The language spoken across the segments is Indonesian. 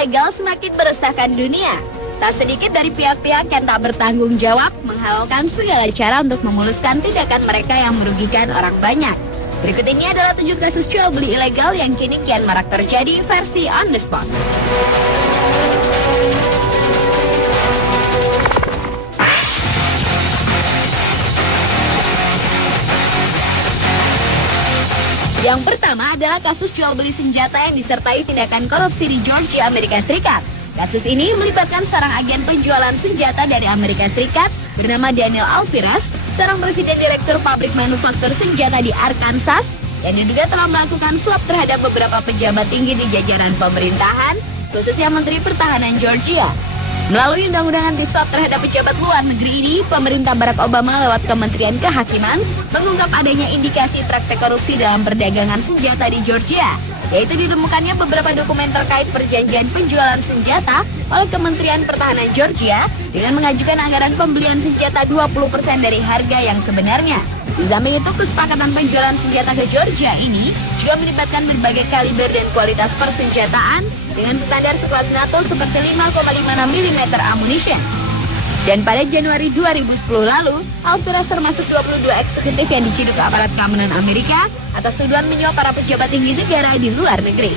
ilegal semakin meresahkan dunia. Tak sedikit dari pihak-pihak yang tak bertanggung jawab menghalalkan segala cara untuk memuluskan tindakan mereka yang merugikan orang banyak. Berikut ini adalah 7 kasus jual beli ilegal yang kini kian marak terjadi versi on the spot. Yang pertama adalah kasus jual beli senjata yang disertai tindakan korupsi di Georgia, Amerika Serikat. Kasus ini melibatkan seorang agen penjualan senjata dari Amerika Serikat bernama Daniel Alvarez, seorang presiden direktur pabrik manufaktur senjata di Arkansas yang diduga telah melakukan suap terhadap beberapa pejabat tinggi di jajaran pemerintahan, khususnya Menteri Pertahanan Georgia. Melalui undang-undang anti suap terhadap pejabat luar negeri ini, pemerintah Barack Obama lewat Kementerian Kehakiman mengungkap adanya indikasi praktek korupsi dalam perdagangan senjata di Georgia, yaitu ditemukannya beberapa dokumen terkait perjanjian penjualan senjata oleh Kementerian Pertahanan Georgia dengan mengajukan anggaran pembelian senjata 20% dari harga yang sebenarnya. Di samping itu, kesepakatan penjualan senjata ke Georgia ini juga melibatkan berbagai kaliber dan kualitas persenjataan dengan standar sekelas NATO seperti 5,56 mm ammunition. Dan pada Januari 2010 lalu, Alvarez termasuk 22 eksekutif yang diciduk ke aparat keamanan Amerika atas tuduhan menyuap para pejabat tinggi negara di luar negeri.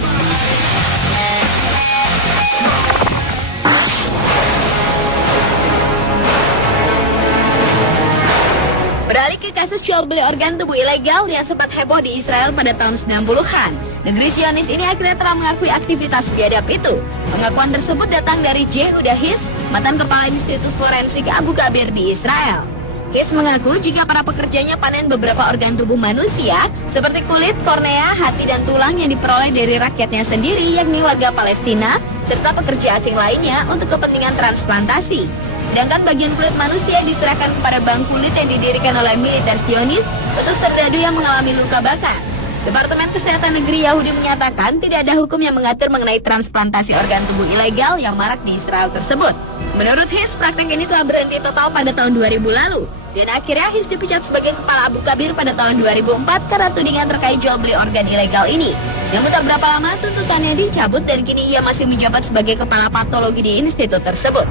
Beralih ke kasus jual beli organ tubuh ilegal yang sempat heboh di Israel pada tahun 90-an. Negeri Zionis ini akhirnya telah mengakui aktivitas biadab itu. Pengakuan tersebut datang dari Yehuda Hiss, mantan kepala Institut Forensik Abu Ghabir di Israel. Hiss mengaku jika para pekerjanya panen beberapa organ tubuh manusia seperti kulit, kornea, hati, dan tulang yang diperoleh dari rakyatnya sendiri, yakni warga Palestina, serta pekerja asing lainnya untuk kepentingan transplantasi. Sedangkan bagian kulit manusia diserahkan kepada bank kulit yang didirikan oleh militer Zionis untuk serdadu yang mengalami luka bakar. Departemen Kesehatan Negeri Yahudi menyatakan tidak ada hukum yang mengatur mengenai transplantasi organ tubuh ilegal yang marak di Israel tersebut. Menurut Hiss, praktek ini telah berhenti total pada tahun 2000 lalu. Dan akhirnya Hiss dipecat sebagai kepala Abu Ghabir pada tahun 2004 karena tudingan terkait jual beli organ ilegal ini. Namun tak berapa lama tuntutannya dicabut dan kini ia masih menjabat sebagai kepala patologi di institut tersebut.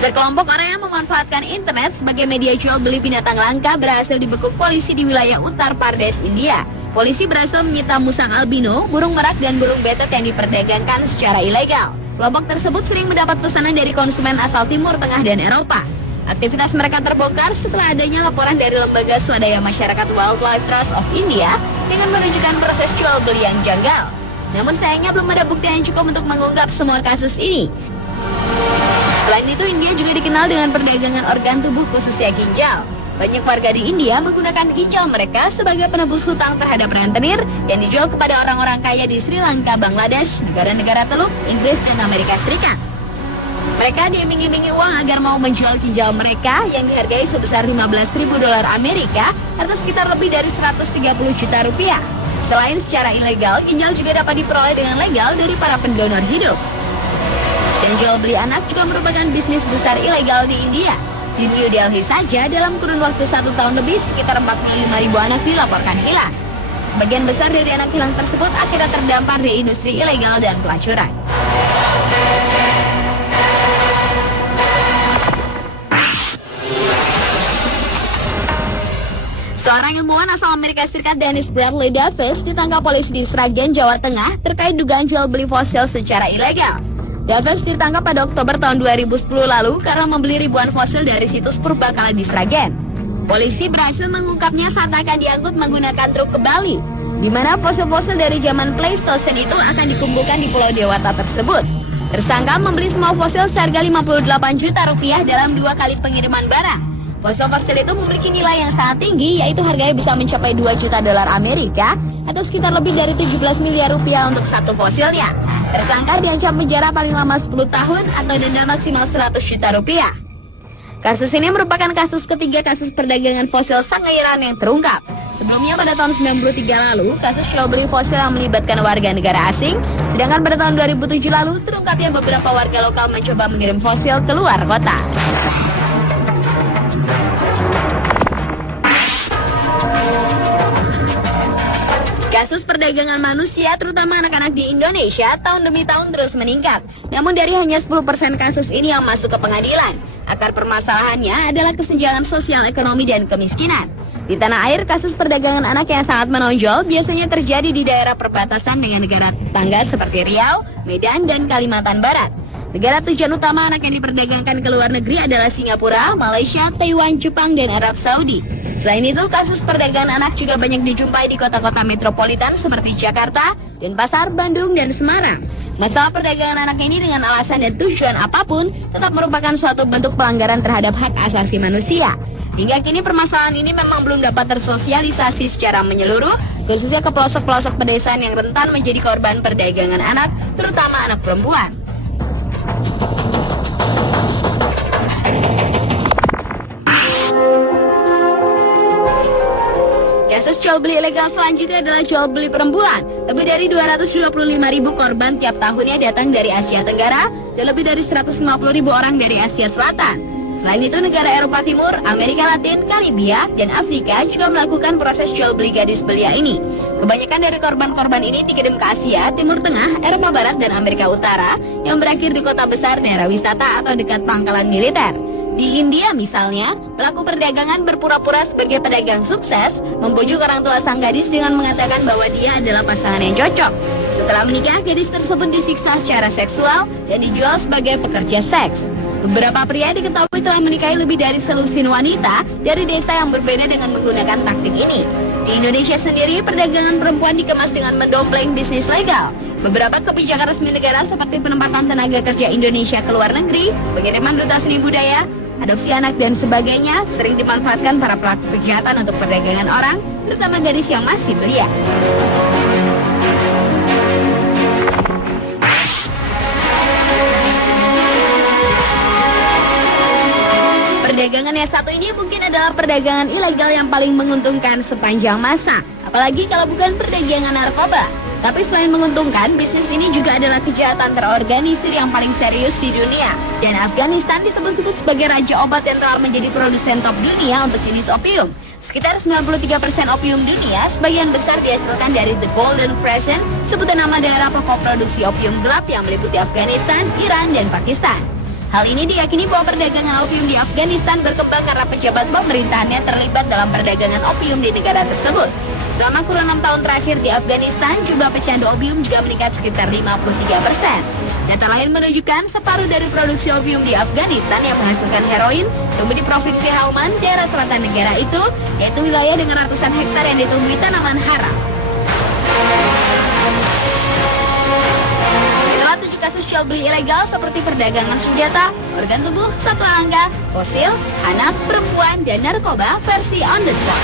Sekelompok orang yang memanfaatkan internet sebagai media jual beli binatang langka berhasil dibekuk polisi di wilayah Uttar Pradesh, India. Polisi berhasil menyita musang albino, burung merak, dan burung betet yang diperdagangkan secara ilegal. Kelompok tersebut sering mendapat pesanan dari konsumen asal Timur Tengah dan Eropa. Aktivitas mereka terbongkar setelah adanya laporan dari lembaga swadaya masyarakat Wildlife Trust of India dengan menunjukkan proses jual beli yang janggal. Namun sayangnya belum ada bukti yang cukup untuk mengungkap semua kasus ini. Selain itu, India juga dikenal dengan perdagangan organ tubuh khususnya ginjal. Banyak warga di India menggunakan ginjal mereka sebagai penebus hutang terhadap rentenir yang dijual kepada orang-orang kaya di Sri Lanka, Bangladesh, negara-negara Teluk, Inggris, dan Amerika Serikat. Mereka diiming-imingi uang agar mau menjual ginjal mereka yang dihargai sebesar $15.000 Amerika atau sekitar lebih dari 130 juta rupiah. Selain secara ilegal, ginjal juga dapat diperoleh dengan legal dari para pendonor hidup. Dan jual beli anak juga merupakan bisnis besar ilegal di India. Di New Delhi saja, dalam kurun waktu 1 tahun lebih, sekitar 45.000 anak dilaporkan hilang. Sebagian besar dari anak hilang tersebut akhirnya terdampar di industri ilegal dan pelacuran. Seorang ilmuwan asal Amerika Serikat, Dennis Bradley Davis, ditangkap polisi di Sragen, Jawa Tengah terkait dugaan jual beli fosil secara ilegal. Davis ditangkap pada Oktober tahun 2010 lalu karena membeli ribuan fosil dari situs purbakala di Sragen. Polisi berhasil mengungkapnya saat akan diangkut menggunakan truk ke Bali, di mana fosil-fosil dari zaman Pleistocene itu akan dikumpulkan di Pulau Dewata tersebut. Tersangka membeli semua fosil seharga 58 juta rupiah dalam 2 kali pengiriman barang. Fosil-fosil itu memiliki nilai yang sangat tinggi, yaitu harganya bisa mencapai 2 juta dolar Amerika atau sekitar lebih dari 17 miliar rupiah untuk satu fosilnya. Tersangka diancam penjara paling lama 10 tahun atau denda maksimal 100 juta rupiah. Kasus ini merupakan kasus ketiga kasus perdagangan fosil sangat Iran yang terungkap. Sebelumnya pada tahun 93 lalu, kasus jual beli fosil yang melibatkan warga negara asing. Sedangkan pada tahun 2007 lalu, terungkapnya beberapa warga lokal mencoba mengirim fosil keluar kota. Kasus perdagangan manusia, terutama anak-anak di Indonesia, tahun demi tahun terus meningkat. Namun dari hanya 10% kasus ini yang masuk ke pengadilan. Akar permasalahannya adalah kesenjangan sosial ekonomi dan kemiskinan. Di tanah air, kasus perdagangan anak yang sangat menonjol biasanya terjadi di daerah perbatasan dengan negara tetangga seperti Riau, Medan, dan Kalimantan Barat. Negara tujuan utama anak yang diperdagangkan ke luar negeri adalah Singapura, Malaysia, Taiwan, Jepang, dan Arab Saudi. Selain itu, kasus perdagangan anak juga banyak dijumpai di kota-kota metropolitan seperti Jakarta, Denpasar, Bandung, dan Semarang. Masalah perdagangan anak ini dengan alasan dan tujuan apapun tetap merupakan suatu bentuk pelanggaran terhadap hak asasi manusia. Hingga kini permasalahan ini memang belum dapat tersosialisasi secara menyeluruh, khususnya ke pelosok-pelosok pedesaan yang rentan menjadi korban perdagangan anak, terutama anak perempuan. Kasus jual beli ilegal selanjutnya adalah jual beli perempuan. Lebih dari 225.000 korban tiap tahunnya datang dari Asia Tenggara dan lebih dari 150.000 orang dari Asia Selatan. Selain itu, negara Eropa Timur, Amerika Latin, Karibia, dan Afrika juga melakukan proses jual beli gadis belia ini. Kebanyakan dari korban-korban ini dikirim ke Asia, Timur Tengah, Eropa Barat, dan Amerika Utara yang berakhir di kota besar daerah wisata atau dekat pangkalan militer. Di India misalnya, pelaku perdagangan berpura-pura sebagai pedagang sukses, membujuk orang tua sang gadis dengan mengatakan bahwa dia adalah pasangan yang cocok. Setelah menikah, gadis tersebut disiksa secara seksual dan dijual sebagai pekerja seks. Beberapa pria diketahui telah menikahi lebih dari selusin wanita dari desa yang berbeda dengan menggunakan taktik ini. Di Indonesia sendiri, perdagangan perempuan dikemas dengan mendompleng bisnis legal. Beberapa kebijakan resmi negara seperti penempatan tenaga kerja Indonesia ke luar negeri, pengiriman duta seni budaya, adopsi anak, dan sebagainya sering dimanfaatkan para pelaku kejahatan untuk perdagangan orang, terutama gadis yang masih belia. Perdagangan yang satu ini mungkin adalah perdagangan ilegal yang paling menguntungkan sepanjang masa, apalagi kalau bukan perdagangan narkoba. Tapi selain menguntungkan, bisnis ini juga adalah kejahatan terorganisir yang paling serius di dunia. Dan Afghanistan disebut-sebut sebagai raja obat yang telah menjadi produsen top dunia untuk jenis opium. Sekitar 93% opium dunia sebagian besar dihasilkan dari The Golden Crescent, sebutan nama daerah pokok produksi opium gelap yang meliputi Afghanistan, Iran, dan Pakistan. Hal ini diyakini bahwa perdagangan opium di Afghanistan berkembang karena pejabat pemerintahannya terlibat dalam perdagangan opium di negara tersebut. Selama kurun 6 tahun terakhir di Afghanistan, jumlah pecandu opium juga meningkat sekitar 53%. Data lain menunjukkan separuh dari produksi opium di Afghanistan yang menghasilkan heroin tumbuh di Provinsi Helmand, daerah selatan negara itu, yaitu wilayah dengan ratusan hektar yang ditumbuhi tanaman haram. Setelah 7 kasus jual beli ilegal seperti perdagangan senjata, organ tubuh, satwa langka, fosil, anak, perempuan, dan narkoba versi on the spot.